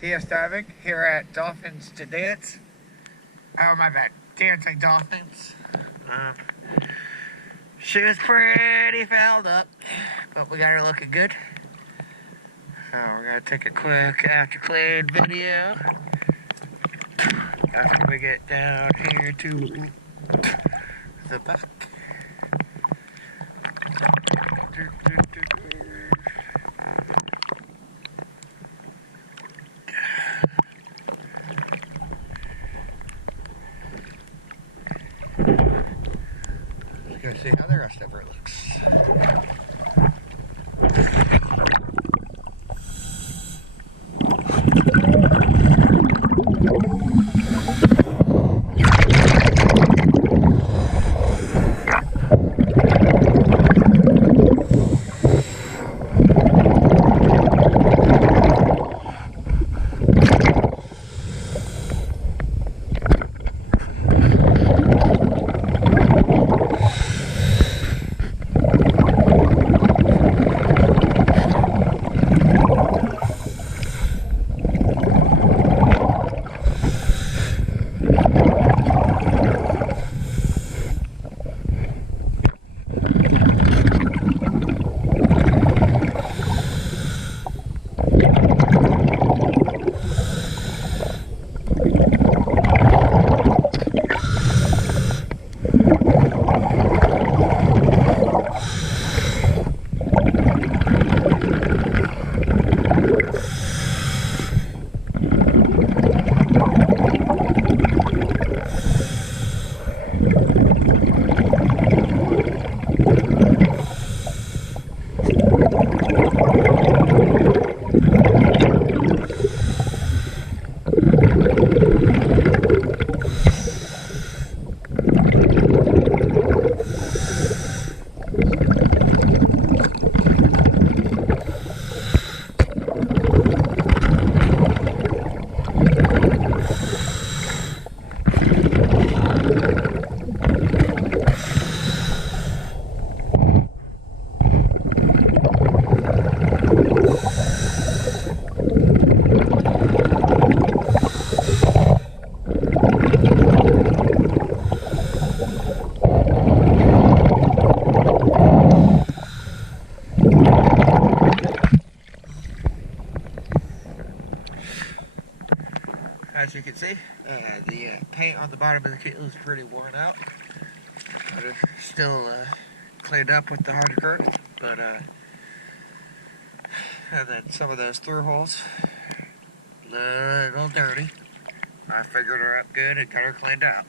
TS Diving here at Dolphins to Dance. Oh, my bad. Dancing Dolphins. She was pretty fouled up, but we got her looking good. So we're going to take a quick after clean video after we get down here to the back. Let's go see how the rest of her looks. As you can see, the paint on the bottom of the keel is pretty worn out, but it's still cleaned up with the hard curtain. But and then some of those through holes, a little dirty. I figured her up good and got her cleaned out.